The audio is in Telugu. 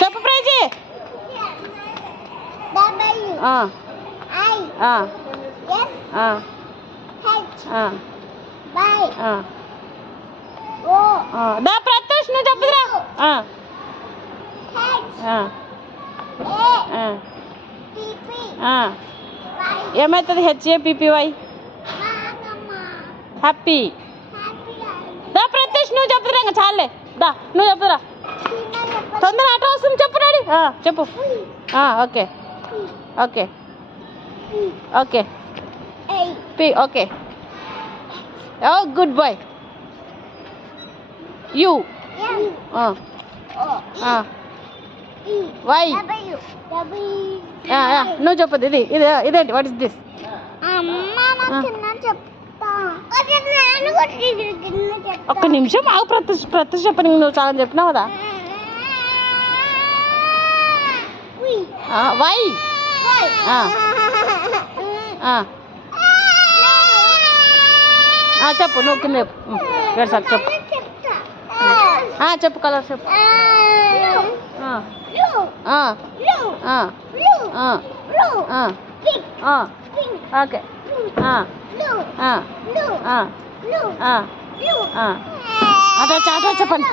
చెప్పు ప్రైజీ. దా ప్రత్యూష్ నువ్వు చెప్పుదురా. ఏమవుతుంది HAPPY? హ్యాపీ. దా ప్రత్యూష్ నువ్వు చెప్పుదురా. ఇంకా చాలే. దా నువ్వు చెప్పుదురా. తొందర ఆటో వస్తుంది. చెప్పు డాడీ. చెప్పు. Okay okay okay okay. Oh good boy. You. Why. నువ్వు చెప్పదు. ఇదేంటి? What is this? ఒక్క నిమిషం ఆగు ప్రత్యూష్ చెప్పని. నువ్వు చాలా చెప్పినావు కదా. వై. చెప్పు. నువ్వు కింద చెప్పు. సార్ చెప్పు. చెప్పు కలర్ చెప్పు. ఓకే. అదే చాట చెప్పండి.